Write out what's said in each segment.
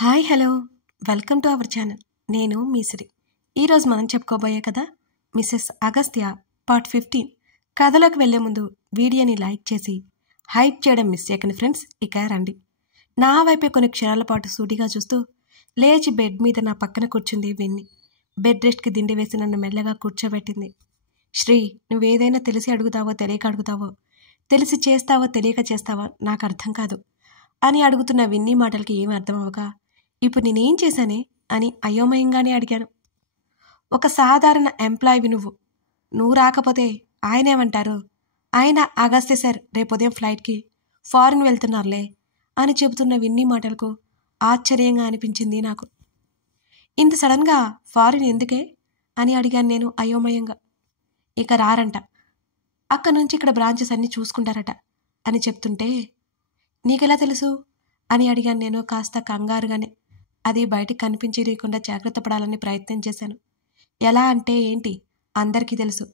Hi hello welcome to our channel. నేను మీసిరి. ఈరోజు మనం చెప్పుకోబోయే కథ మిసెస్ అగస్త్య పార్ట్ 15. కథలోకి వెళ్లే ముందు వీడియోని లైక్ చేసి హైప్ చేయడం మిస్ చేయకండి ఫ్రెండ్స్. ఇక రండి. నా వైపే కొన్ని క్షణాల పాటు సూటిగా చూస్తూ లేచి బెడ్ మీద నా పక్కన కూర్చుంది విన్ని. బెడ్ రెస్ట్కి దిండి వేసి నన్ను మెల్లగా కూర్చోబెట్టింది. శ్రీ, నువ్వేదైనా తెలిసి అడుగుతావో తెలియక అడుగుతావో, తెలిసి చేస్తావో తెలియక చేస్తావో నాకు అర్థం కాదు అని అడుగుతున్న విన్నీ మాటలకి ఏమి అర్థం అవ్వగా, ఇప్పుడు నేనేం చేశానే అని అయోమయంగానే అడిగాను. ఒక సాధారణ ఎంప్లాయీవి నువ్వు రాకపోతే ఆయనేమంటారు? ఆయన అగస్త్య సార్ రేపు ఉదయం ఫ్లైట్కి ఫారిన్ వెళ్తున్నారులే అని చెబుతున్న విన్నీ మాటలకు ఆశ్చర్యంగా అనిపించింది నాకు. ఇంత సడన్గా ఫారిన్ ఎందుకే అని అడిగాను నేను అయోమయంగా. ఇక రారంట, అక్కడి నుంచి ఇక్కడ బ్రాంచెస్ అన్నీ చూసుకుంటారట అని చెప్తుంటే, నీకెలా తెలుసు అని అడిగాను నేను కాస్త కంగారుగానే. అది బయటికి కనిపించకుండా జాగ్రత్త పడాలని ప్రయత్నం చేశాను. ఎలా అంటే ఏంటి, అందరికీ తెలుసు,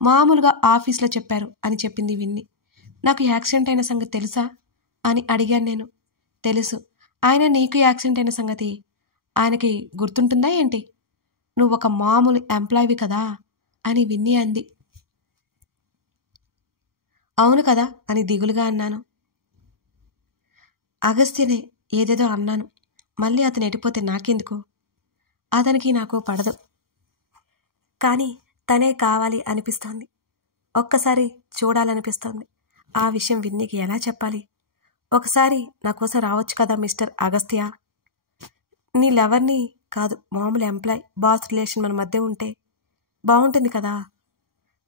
మామూలుగా ఆఫీస్లో చెప్పారు అని చెప్పింది విన్ని. నాకు యాక్సిడెంట్ అయిన సంగతి తెలుసా అని అడిగాను నేను. తెలుసు. ఆయన నీకు యాక్సిడెంట్ అయిన సంగతి ఆయనకి గుర్తుంటుందా ఏంటి? నువ్వు ఒక మామూలు ఎంప్లాయీవి కదా అని విన్ని అంది. అవును కదా అని దిగులుగా అన్నాను. అగస్త్యనే ఏదేదో అన్నాను. మళ్ళీ అతను ఎడిపోతే నాకెందుకు? అతనికి నాకు పడదు, కానీ తనే కావాలి అనిపిస్తోంది. ఒక్కసారి చూడాలనిపిస్తోంది. ఆ విషయం విన్నీకి ఎలా చెప్పాలి? ఒకసారి నా కోసం రావచ్చు కదా మిస్టర్ అగస్త్య. నీ లవర్ని కాదు, మామూలు ఎంప్లాయ్, బాస్ రిలేషన్ మన మధ్య ఉంటే బాగుంటుంది కదా.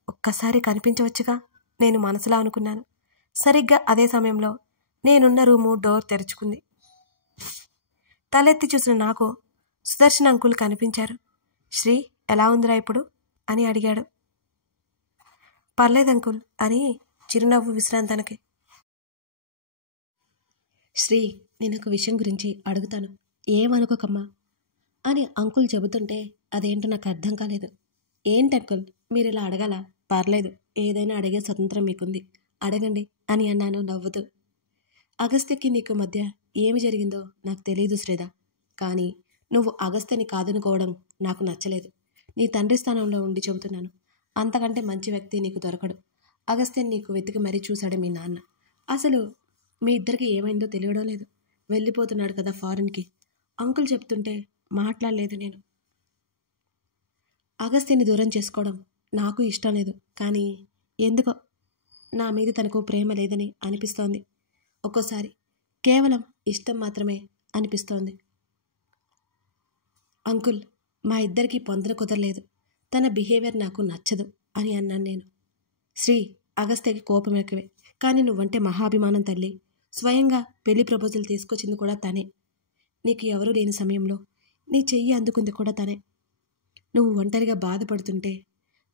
ఒక్కసారి కనిపించవచ్చుగా నేను మనసులో అనుకున్నాను. సరిగ్గా అదే సమయంలో నేనున్న రూము డోర్ తెరుచుకుంది. తలెత్తి చూసిన నాకు సుదర్శన్ అంకుల్ కనిపించారు. శ్రీ, ఎలా ఉందిరా ఇప్పుడు అని అడిగాడు. పర్లేదు అంకుల్ అని చిరునవ్వు విశ్రాంతానికి. శ్రీ, నేను ఒక విషయం గురించి అడుగుతాను, ఏమనుకోకమ్మా అని అంకుల్ చెబుతుంటే అదేంటో నాకు అర్థం కాలేదు. ఏంటి అంకుల్, మీరు ఇలా అడగాల? పర్లేదు, ఏదైనా అడిగే స్వతంత్రం మీకుంది, అడగండి అని అన్నాను నవ్వుతూ. అగస్త్యకి నీకు మధ్య ఏమి జరిగిందో నాకు తెలియదు శ్రీధ, కానీ నువ్వు అగస్త్యని కాదనుకోవడం నాకు నచ్చలేదు. నీ తండ్రి స్థానంలో ఉండి చెబుతున్నాను, అంతకంటే మంచి వ్యక్తి నీకు దొరకడు. అగస్త్యని నీకు వెతికి మరీ చూశాడు మీ నాన్న. అసలు మీ ఇద్దరికి ఏమైందో తెలియడం లేదు. వెళ్ళిపోతున్నాడు కదా ఫారిన్కి. అంకుల్ చెప్తుంటే మాట్లాడలేదు నేను. అగస్త్యని దూరం చేసుకోవడం నాకు ఇష్టం లేదు, కానీ ఎందుకో నా మీద తనకు ప్రేమ లేదని అనిపిస్తోంది. ఒక్కోసారి కేవలం ఇష్టం మాత్రమే అనిపిస్తోంది. అంకుల్, మా ఇద్దరికీ పొందన కుదరలేదు. తన బిహేవియర్ నాకు నచ్చదు అని అన్నాను నేను. శ్రీ, అగస్త్యకి కోపం ఎక్కువే, కానీ నువ్వంటే మహాభిమానం తల్లి. స్వయంగా పెళ్లి ప్రపోజల్ తీసుకొచ్చింది కూడా తనే. నీకు ఎవరూ లేని సమయంలో నీ చెయ్యి అందుకుంది కూడా తనే. నువ్వు ఒంటరిగా బాధపడుతుంటే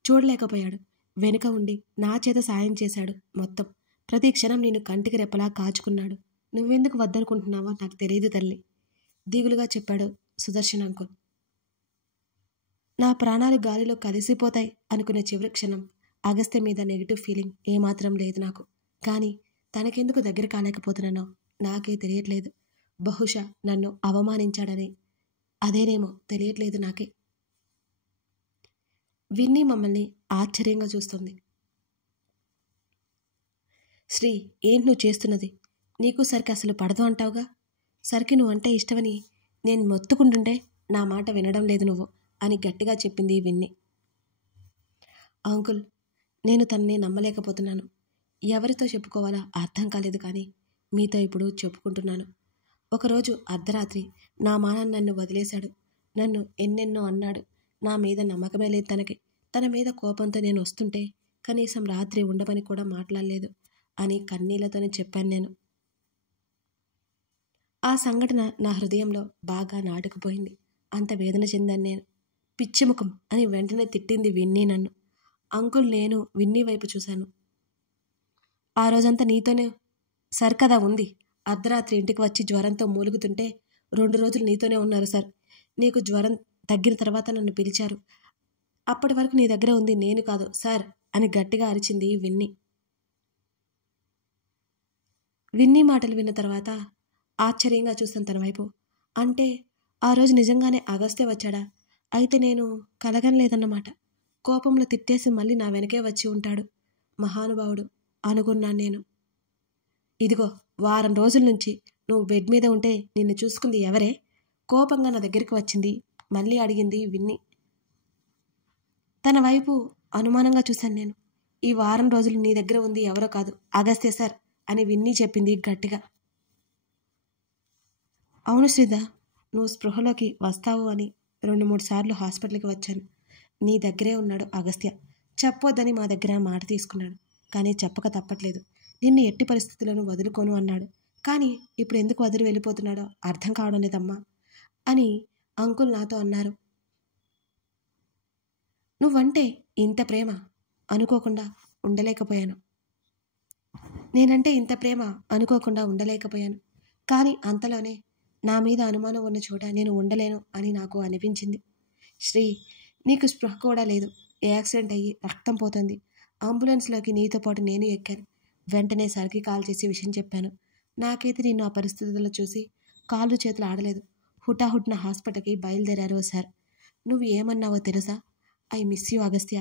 చూడలేకపోయాడు. వెనుక ఉండి నా చేత సాయం చేశాడు. మొత్తం ప్రతి క్షణం నేను కంటికి రెప్పలా కాచుకున్నాడు. నువ్వెందుకు వద్దనుకుంటున్నావో నాకు తెలియదు తల్లి, దిగులుగా చెప్పాడు సుదర్శన్ అంకుల్. నా ప్రాణాలు గాలిలో కలిసిపోతాయి అనుకునే చివరి క్షణం అగస్త్య మీద నెగిటివ్ ఫీలింగ్ ఏమాత్రం లేదు నాకు. కానీ తనకెందుకు దగ్గర కాలేకపోతున్నానో నాకే తెలియట్లేదు. బహుశా నన్ను అవమానించాడని అదేనేమో తెలియట్లేదు నాకే. విన్నీ మమ్మల్ని ఆశ్చర్యంగా చూస్తుంది. శ్రీ, ఏంటి నువ్వు చేస్తున్నది? నీకు సరికి అసలు పడదు అంటావుగా. సరికి నువ్వంటే ఇష్టమని నేను మొత్తుకుంటుంటే నా మాట వినడం లేదు నువ్వు అని గట్టిగా చెప్పింది విన్ని. అంకుల్, నేను తనని నమ్మలేకపోతున్నాను. ఎవరితో చెప్పుకోవాలో అర్థం కాలేదు, కానీ మీతో ఇప్పుడు చెప్పుకుంటున్నాను. ఒకరోజు అర్ధరాత్రి నా మానాన్ని నన్ను వదిలేశాడు. నన్ను ఎన్నెన్నో అన్నాడు. నా మీద నమ్మకమే లేదు తనకి. తన మీద కోపంతో నేను వస్తుంటే కనీసం రాత్రి ఉండమని కూడా మాట్లాడలేదు అని కన్నీళ్లతోనే చెప్పాను నేను. ఆ సంఘటన నా హృదయంలో బాగా నాటుకుపోయింది. అంత వేదన చెందాను నేను. పిచ్చిముఖం అని వెంటనే తిట్టింది విన్నీ నన్ను. అంకుల్, నేను విన్నీ వైపు చూశాను. ఆ రోజంతా నీతోనే సరికదా ఉంది. అర్ధరాత్రి ఇంటికి వచ్చి జ్వరంతో మూలుగుతుంటే 2 రోజులు నీతోనే ఉన్నారు సార్. నీకు జ్వరం తగ్గిన తర్వాత నన్ను పిలిచారు. అప్పటి వరకు నీ దగ్గర ఉంది నేను కాదు సార్ అని గట్టిగా అరిచింది విన్నీ. విన్నీ మాటలు విన్న తర్వాత ఆశ్చర్యంగా చూస్తాను తన వైపు. అంటే ఆ రోజు నిజంగానే అగస్త్య వచ్చాడా? అయితే నేను కలగనలేదన్నమాట. కోపంలో తిట్టేసి మళ్ళీ నా వెనకే వచ్చి ఉంటాడు మహానుభావుడు అనుకున్నాను నేను. ఇదిగో వారం రోజుల నుంచి నువ్వు బెడ్ మీద ఉంటే నిన్ను చూసుకుంది ఎవరే? కోపంగా నా దగ్గరికి వచ్చింది మళ్ళీ అడిగింది విన్ని. తన వైపు అనుమానంగా చూశాను నేను. ఈ వారం రోజులు నీ దగ్గర ఉంది ఎవరో కాదు, అగస్త్య సార్ అని విన్ని చెప్పింది గట్టిగా. అవును శ్రీధ, నువ్వు స్పృహలోకి వస్తావు అని 2-3 సార్లు హాస్పిటల్కి వచ్చాను. నీ దగ్గరే ఉన్నాడు అగస్త్య. చెప్పొద్దని మా దగ్గర మాట తీసుకున్నాడు. కానీ చెప్పక తప్పట్లేదు. నిన్ను ఎట్టి పరిస్థితులను వదులుకోను అన్నాడు. కానీ ఇప్పుడు ఎందుకు వదిలి వెళ్ళిపోతున్నాడో అర్థం కావడం లేదమ్మా అని అంకుల్ నాతో అన్నారు. నువ్వంటే ఇంత ప్రేమ అనుకోకుండా ఉండలేకపోయాను. నేనంటే ఇంత ప్రేమ అనుకోకుండా ఉండలేకపోయాను. కానీ అంతలోనే నా మీద అనుమానం ఉన్న చోట నేను ఉండలేను అని నాకు అనిపించింది. శ్రీ, నీకు స్పృహ కూడా లేదు. యాక్సిడెంట్ అయ్యి రక్తం పోతుంది. అంబులెన్స్లోకి నీతో పాటు నేను ఎక్కాను. వెంటనే సరికి కాల్ చేసి విషయం చెప్పాను. నాకైతే నిన్ను ఆ పరిస్థితుల్లో చూసి కాళ్ళు చేతులు ఆడలేదు. హుటాహుటిన హాస్పిటల్కి బయలుదేరారు సార్. నువ్వు ఏమన్నావో తెలుసా? I miss you Agastya.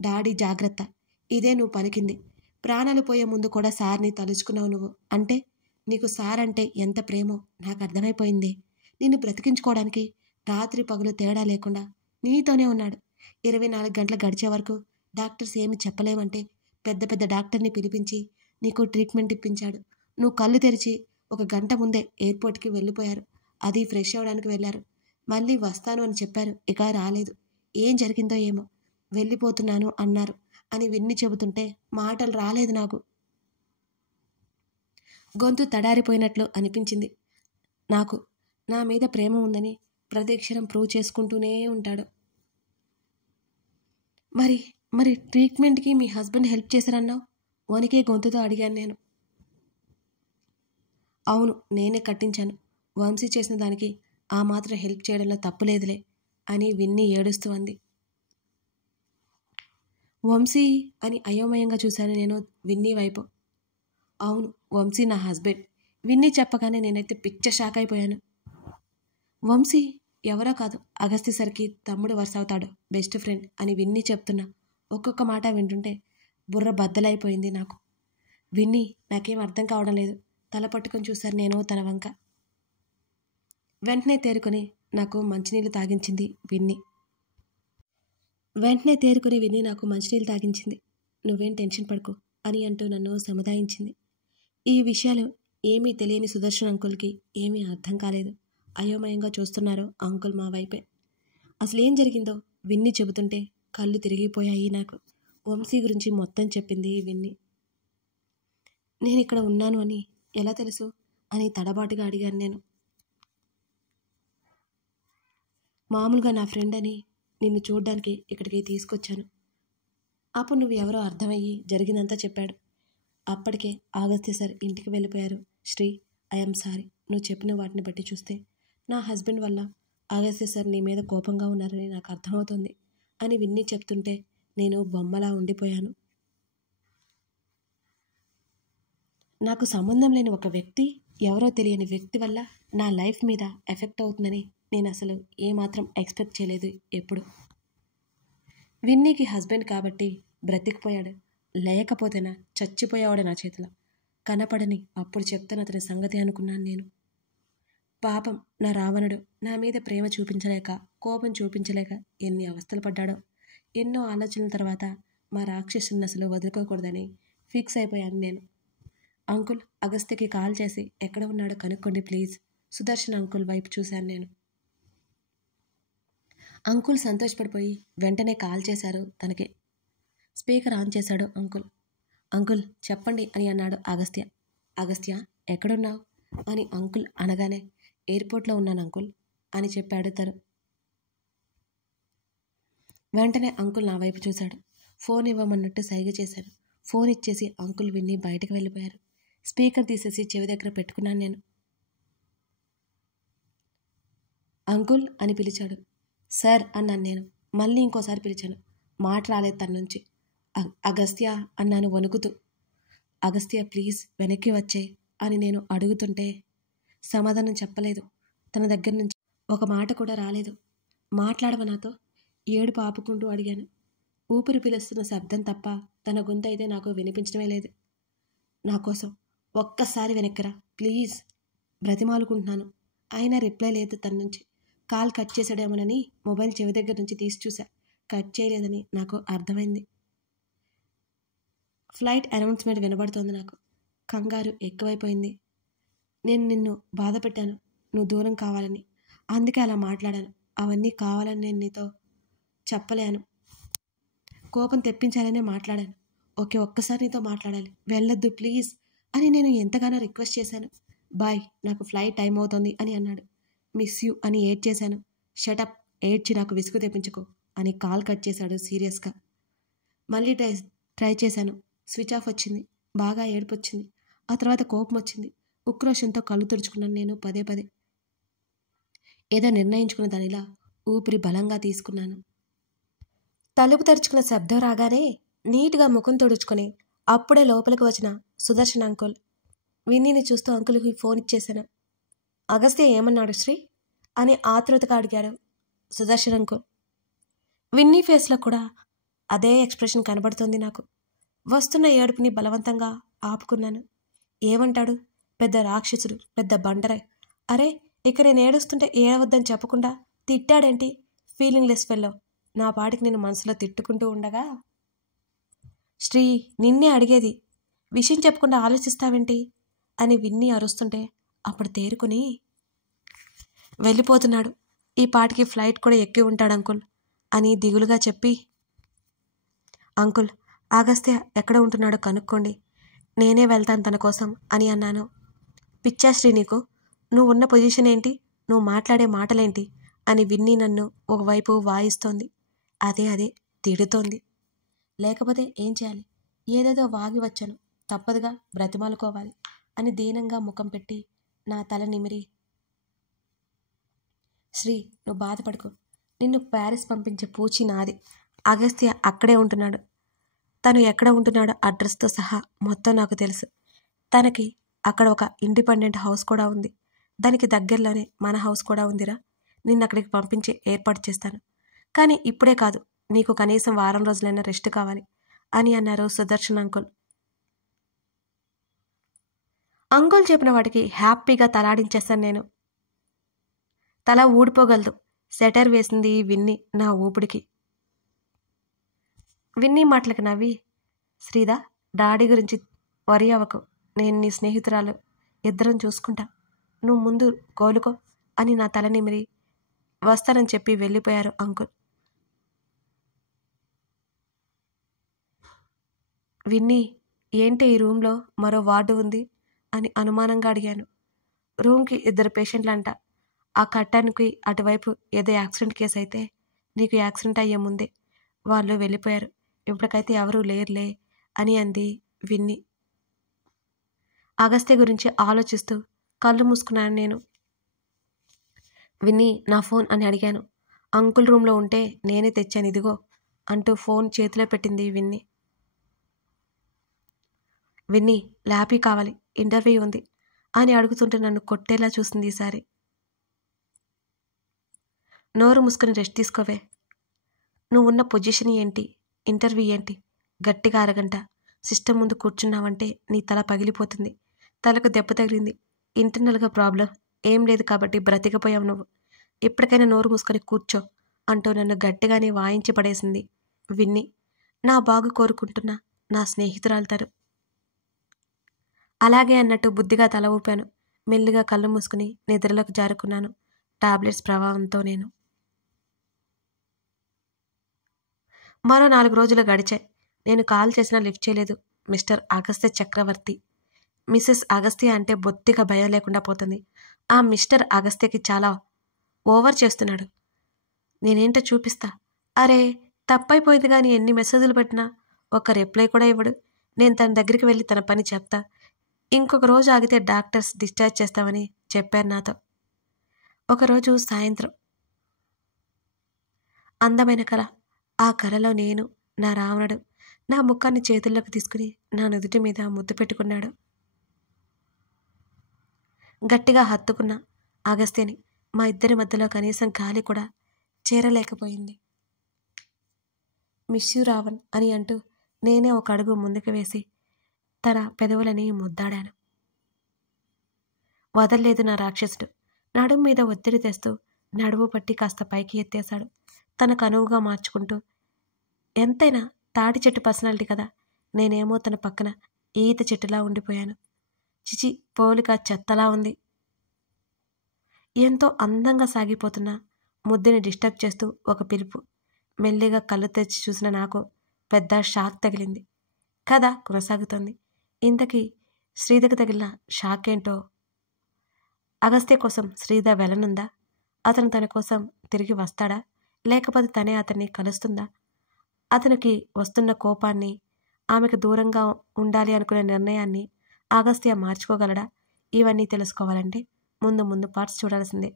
Daddy జాగ్రత్త. ఇదే నువ్వు పలికింది. ప్రాణాలు పోయే ముందు కూడా సార్ని తలుచుకున్నావు నువ్వు. అంటే నీకు సార్ అంటే ఎంత ప్రేమో నాకు అర్థమైపోయింది. నిన్ను బ్రతికించుకోవడానికి రాత్రి పగలు తేడా లేకుండా నీతోనే ఉన్నాడు. 24 గంటలు గడిచే వరకు డాక్టర్స్ ఏమి చెప్పలేమంటే పెద్ద పెద్ద డాక్టర్ని పిలిపించి నీకు ట్రీట్మెంట్ ఇప్పించాడు. నువ్వు కళ్ళు తెరిచి 1 గంట ముందే ఎయిర్పోర్ట్కి వెళ్ళిపోయారు. అది ఫ్రెష్ అవ్వడానికి వెళ్ళారు. మళ్ళీ వస్తాను అని చెప్పారు. ఇక రాలేదు. ఏం జరిగిందో ఏమో. వెళ్ళిపోతున్నాను అన్నారు అని విన్ని చెబుతుంటే మాటలు రాలేదు నాకు. గొంతు తడారిపోయినట్లు అనిపించింది నాకు. నా మీద ప్రేమ ఉందని ప్రతిక్షణం ప్రూవ్ చేసుకుంటూనే ఉంటాడు. మరి మరి ట్రీట్మెంట్కి మీ హస్బెండ్ హెల్ప్ చేశారన్నావు? వణికే గొంతుతో అడిగాను నేను. అవును, నేనే కట్టించాను. వంశీ చేసిన దానికి ఆ మాత్రం హెల్ప్ చేయడంలో తప్పులేదులే అని విన్ని ఏడుస్తూ అంది. వంశీ అని అయోమయంగా చూశాను నేను విన్నీ వైపు. అవును, వంశీ నా హస్బెండ్. విన్నీ చెప్పగానే నేనైతే పిచ్చ షాక్ అయిపోయాను. వంశీ ఎవరో కాదు, అగస్త్య సర్కి తమ్ముడు వరుస అవుతాడు, బెస్ట్ ఫ్రెండ్ అని విన్నీ చెప్తున్నా. ఒక్కొక్క మాట వింటుంటే బుర్ర బద్దలైపోయింది నాకు. విన్నీ నాకేం అర్థం కావడం లేదు. తల పట్టుకొని చూశాను నేను తన వంక. వెంటనే తేరుకొని నాకు మంచినీళ్ళు తాగించింది విన్నీ. నువ్వేం టెన్షన్ పడుకో అని అంటూ నన్ను సముదాయించింది. ఈ విషయాలు ఏమీ తెలియని సుదర్శన్ అంకుల్కి ఏమీ అర్థం కాలేదు. అయోమయంగా చూస్తున్నారు అంకుల్ మా వైపే. అసలేం జరిగిందో విన్ని చెబుతుంటే కళ్ళు తిరిగిపోయాయి నాకు. వంశీ గురించి మొత్తం చెప్పింది విన్ని. నేను ఇక్కడ ఉన్నాను అని ఎలా తెలుసు అని తడబాటుగా అడిగాను నేను. మామూలుగా నా ఫ్రెండ్ అని నిన్ను చూడ్డానికి ఇక్కడికి తీసుకొచ్చాను. అప్పుడు నువ్వు ఎవరో అర్థమయ్యి జరిగిందంతా చెప్పాడు. అప్పటికే అగస్త్య సార్ ఇంటికి వెళ్ళిపోయారు. Shri, I'm sorry. నువ్వు చెప్పిన వాటిని బట్టి చూస్తే నా హస్బెండ్ వల్ల అగస్త్య సార్ నీ మీద కోపంగా ఉన్నారని నాకు అర్థమవుతుంది అని విన్ని చెప్తుంటే నేను బొమ్మలా ఉండిపోయాను. నాకు సంబంధం లేని ఒక వ్యక్తి, ఎవరో తెలియని వ్యక్తి వల్ల నా లైఫ్ మీద ఎఫెక్ట్ అవుతుందని నేను అసలు ఏమాత్రం ఎక్స్పెక్ట్ చేయలేదు ఎప్పుడు. విన్నీకి హస్బెండ్ కాబట్టి బ్రతికిపోయాడు, లేకపోతేనా చచ్చిపోయేవాడు నా చేతిలో. కనపడని అప్పుడు చెప్తాను అతని సంగతి అనుకున్నాను నేను. పాపం నా రావణుడు నా మీద ప్రేమ చూపించలేక, కోపం చూపించలేక ఎన్ని అవస్థలు పడ్డాడో. ఎన్నో ఆలోచనల తర్వాత మా రాక్షసుని అసలు వదులుకోకూడదని ఫిక్స్ అయిపోయాను నేను. అంకుల్, అగస్త్యకి కాల్ చేసి ఎక్కడ ఉన్నాడో కనుక్కోండి ప్లీజ్. సుదర్శన్ అంకుల్ వైపు చూశాను నేను. అంకుల్ సంతోషపడిపోయి వెంటనే కాల్ చేశారు తనకి. స్పీకర్ ఆన్ చేశాడు అంకుల్. అంకుల్ చెప్పండి అని అన్నాడు అగస్త్య. అగస్త్య ఎక్కడున్నావు అని అంకుల్ అనగానే ఎయిర్పోర్ట్లో ఉన్నాను అంకుల్ అని చెప్పాడు తను. వెంటనే అంకుల్ నా వైపు చూశాడు. ఫోన్ ఇవ్వమన్నట్టు సైగ చేశారు. ఫోన్ ఇచ్చేసి అంకుల్ విన్ని బయటకు వెళ్ళిపోయారు. స్పీకర్ తీసేసి చెవి దగ్గర పెట్టుకున్నాను నేను. అంకుల్ అని పిలిచాడు. సార్ అన్నాను నేను. మళ్ళీ ఇంకోసారి పిలిచాను. మాట రాలేదు తన నుంచి. అగస్త్య అన్నాను వణుకుతూ. అగస్త్య ప్లీజ్ వెనక్కి వచ్చే అని నేను అడుగుతుంటే సమాధానం చెప్పలేదు. తన దగ్గర నుంచి ఒక మాట కూడా రాలేదు. మాట్లాడవ నాతో? ఏడుపు ఆపుకుంటూ అడిగాను. ఊపిరి పీలుస్తున్న శబ్దం తప్ప తన గొంతు అయితే నాకు వినిపించడమే లేదు. నా కోసం ఒక్కసారి వెనక్కిరా ప్లీజ్, బ్రతిమాలుకుంటున్నాను. అయినా రిప్లై లేదు తన నుంచి. కాల్ కట్ చేసాడేమోనని మొబైల్ చెవి దగ్గర నుంచి తీసి చూసా. కట్ చేయలేదని నాకు అర్థమైంది. ఫ్లైట్ అనౌన్స్మెంట్ వినబడుతోంది. నాకు కంగారు ఎక్కువైపోయింది. నేను నిన్ను బాధ పెట్టాను, నువ్వు దూరం కావాలని. అందుకే అలా మాట్లాడాను. అవన్నీ కావాలని నేను నీతో చెప్పలేను. కోపం తెప్పించాలనే మాట్లాడాను. ఒక్కసారి నీతో మాట్లాడాలి, వెళ్ళొద్దు ప్లీజ్ అని నేను ఎంతగానో రిక్వెస్ట్ చేశాను. బాయ్, నాకు ఫ్లైట్ టైం అవుతుంది అని అన్నాడు. మిస్ యూ అని ఏడ్ చేశాను. షటప్, ఏడ్చి నాకు విసుగు తెప్పించుకో అని కాల్ కట్ చేశాడు సీరియస్గా. మళ్ళీ ట్రై చేశాను. స్విచ్ ఆఫ్ వచ్చింది. బాగా ఏడుపు వచ్చింది. ఆ తర్వాత కోపం వచ్చింది. ఉక్రోషంతో కళ్ళు తుడుచుకున్నాను నేను పదే పదే. ఏదో నిర్ణయించుకున్న దానిలా ఊపిరి బలంగా తీసుకున్నాను. తలుపు తెరుచుకున్న శబ్దం రాగానే నీట్గా ముఖం తుడుచుకొని అప్పుడే లోపలికి వచ్చిన సుదర్శన్ అంకుల్. విన్నీని చూస్తూ అంకుల్కి ఫోన్ ఇచ్చేశాను. అగస్త్య ఏమన్నాడు శ్రీ అని ఆతృతగా అడిగాడు సుదర్శన్ అంకుల్. విన్నీ ఫేస్లో కూడా అదే ఎక్స్ప్రెషన్ కనబడుతోంది నాకు. వస్తున్న ఏడుపుని బలవంతంగా ఆపుకున్నాను. ఏమంటాడు? పెద్ద రాక్షసుడు, పెద్ద బండరాయ్. అరే, ఇక నేను ఏడుస్తుంటే ఏడవద్దని చెప్పకుండా తిట్టాడేంటి? ఫీలింగ్లెస్ ఫెల్లో. నా పాటికి నేను మనసులో తిట్టుకుంటూ ఉండగా, శ్రీ నిన్నే అడిగేది, విషయం చెప్పకుండా ఆలోచిస్తావేంటి అని విన్నీ అరుస్తుంటే అప్పుడు తేరుకుని వెళ్ళిపోతున్నాడు. ఈ పాటికి ఫ్లైట్ కూడా ఎక్కి ఉంటాడు అంకుల్ అని దిగులుగా చెప్పి, అంకుల్ అగస్త్య ఎక్కడ ఉంటున్నాడో కనుక్కోండి, నేనే వెళ్తాను తన కోసం అని అన్నాను. పిచ్చా శ్రీ నీకు? నువ్వు ఉన్న పొజిషన్ ఏంటి, నువ్వు మాట్లాడే మాటలేంటి అని విన్నీ నన్ను ఒకవైపు వాయిస్తోంది. అదే తిడుతోంది. లేకపోతే ఏం చేయాలి? ఏదేదో వాగి వచ్చాను, తప్పదుగా బ్రతిమాలుకోవాలి అని దీనంగా ముఖం పెట్టి నా తల నిమిరి, శ్రీ నువ్వు బాధపడుకో, నిన్ను ప్యారిస్ పంపించే పూచి నాది. అగస్త్య అక్కడే ఉంటున్నాడు. తను ఎక్కడ ఉంటున్నాడో అడ్రస్తో సహా మొత్తం నాకు తెలుసు. తనకి అక్కడ ఒక ఇండిపెండెంట్ హౌస్ కూడా ఉంది. దానికి దగ్గరలోనే మన హౌస్ కూడా ఉందిరా. నిన్ను అక్కడికి పంపించి ఏర్పాటు చేస్తాను. కానీ ఇప్పుడే కాదు, నీకు కనీసం వారం రోజులైనా రెస్ట్ కావాలి అని అన్నారు సుదర్శన్ అంకుల్. అంకుల్ చెప్పిన వాటికి హ్యాపీగా తలాడించేస్తాను నేను. తల ఊడిపోగలదు. సెటర్ వేసింది విన్నీ నా ఊపిడికి. విన్నీ మాటలకు నవ్వి, శ్రీదా డాడీ గురించి వరి అవ్వకు, నేను నీ స్నేహితురాలు, ఇద్దరం చూసుకుంటా, నువ్వు ముందు కోలుకో అని నా తల నిమిరి వస్తానని చెప్పి వెళ్ళిపోయారు అంకుల్. విన్నీ, ఏంటి ఈ రూమ్లో మరో వార్డు ఉంది అని అనుమానంగా అడిగాను. రూమ్కి 2 పేషెంట్లంట. ఆ కట్టానికి అటువైపు ఏదో యాక్సిడెంట్ కేసు అయితే నీకు యాక్సిడెంట్ అయ్యే ముందే వాళ్ళు వెళ్ళిపోయారు. ఇప్పటికైతే ఎవరూ లేరులే అని అంది విన్నీ. అగస్త్య గురించి ఆలోచిస్తూ కళ్ళు మూసుకున్నాను నేను. విన్నీ నా ఫోన్ అని అడిగాను. అంకుల్ రూమ్లో ఉంటే నేనే తెచ్చాను, ఇదిగో అంటూ ఫోన్ చేతిలో పెట్టింది విన్నీ. విన్నీ ల్యాపీ కావాలి, ఇంటర్వ్యూ ఉంది అని అడుగుతుంటే నన్ను కొట్టేలా చూసింది ఈసారి. నోరు మూసుకొని రెస్ట్ తీసుకోవే. నువ్వున్న పొజిషన్ ఏంటి, ఇంటర్వ్యూ ఏంటి? గట్టిగా అరగంట సిస్టమ్ ముందు కూర్చున్నావంటే నీ తల పగిలిపోతుంది. తలకు దెబ్బ తగిలింది, ఇంటర్నల్గా ప్రాబ్లం ఏం లేదు కాబట్టి బ్రతికిపోయావు నువ్వు. ఇప్పటికైనా నోరు మూసుకొని కూర్చో అంటూ నన్ను గట్టిగానే వాయించి పడేసింది విన్నీ. నా బాగు కోరుకుంటున్న నా స్నేహితురాలు తను. అలాగే అన్నట్టు బుద్ధిగా తల ఊపాను. మెల్లిగా కళ్ళు మూసుకుని నిద్రలోకి జారుకున్నాను. టాబ్లెట్స్ ప్రభావంతో నేను. మరో 4 రోజులు గడిచాయి. నేను కాల్ చేసినా లిఫ్ట్ చేయలేదు మిస్టర్ అగస్త్య చక్రవర్తి. మిసెస్ అగస్త్య అంటే బొత్తిగా భయం లేకుండా పోతుంది. ఆ మిస్టర్ అగస్త్యకి చాలా ఓవర్ చేస్తున్నాడు. నేనేంటో చూపిస్తా. అరే తప్పైపోయింది కానీ ఎన్ని మెసేజ్లు పెట్టినా ఒక్క రిప్లై కూడా ఇవ్వడు. నేను తన దగ్గరికి వెళ్ళి తన పని చెప్తా. ఇంకొక రోజు ఆగితే డాక్టర్స్ డిశ్చార్జ్ చేస్తామని చెప్పారు నాతో. ఒకరోజు సాయంత్రం అందమైన కళ. ఆ కళలో నేను, నా రావణుడు నా ముఖాన్ని చేతుల్లోకి తీసుకుని నా నుదుటి మీద ముద్దు పెట్టుకున్నాడు. గట్టిగా హత్తుకున్న అగస్త్యని మా ఇద్దరి మధ్యలో కనీసం గాలి కూడా చేరలేకపోయింది. మిస్ యూ రావణ్ అని అంటూ నేనే ఒక అడుగు ముందుకు వేసి తన పెదవులని ముద్దాడాను. వదల్లేదు నా రాక్షసుడు. నడుము మీద ఒత్తిడి తెస్తూ నడుము పట్టి కాస్త పైకి ఎత్తేశాడు. తన కనువుగా మార్చుకుంటూ, ఎంతైనా తాటి చెట్టు పర్సనాలిటీ కదా, నేనేమో తన పక్కన ఈత చెట్టులా ఉండిపోయాను. చిచి, పోలిక చెత్తలా ఉంది. ఎంతో అందంగా సాగిపోతున్న ముద్దుని డిస్టర్బ్ చేస్తూ ఒక పిలుపు. మెల్లిగా కళ్ళు తెచ్చి చూసిన నాకు పెద్ద షాక్ తగిలింది. కథ కొనసాగుతోంది. ఇంతకీ శ్రీధకి తగిలిన షాక్ ఏంటో? అగస్త్య కోసం శ్రీధ వెళ్ళనుందా? అతను తన కోసం తిరిగి వస్తాడా, లేకపోతే తనే అతన్ని కలుస్తుందా? అతనికి వస్తున్న కోపాన్ని, ఆమెకు దూరంగా ఉండాలి అనుకునే నిర్ణయాన్ని అగస్త్య మార్చుకోగలడా? ఇవన్నీ తెలుసుకోవాలంటే ముందు పార్ట్స్ చూడాల్సిందే.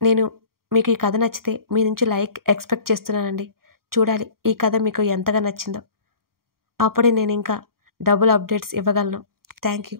నేను మీకు ఈ కథ నచ్చితే మీ నుంచి లైక్ ఎక్స్పెక్ట్ చేస్తున్నానండి. చూడాలి ఈ కథ మీకు ఎంతగా నచ్చిందో. అప్పుడే నేను ఇంకా డబుల్ అప్డేట్స్ ఇవ్వగలను. Thank you.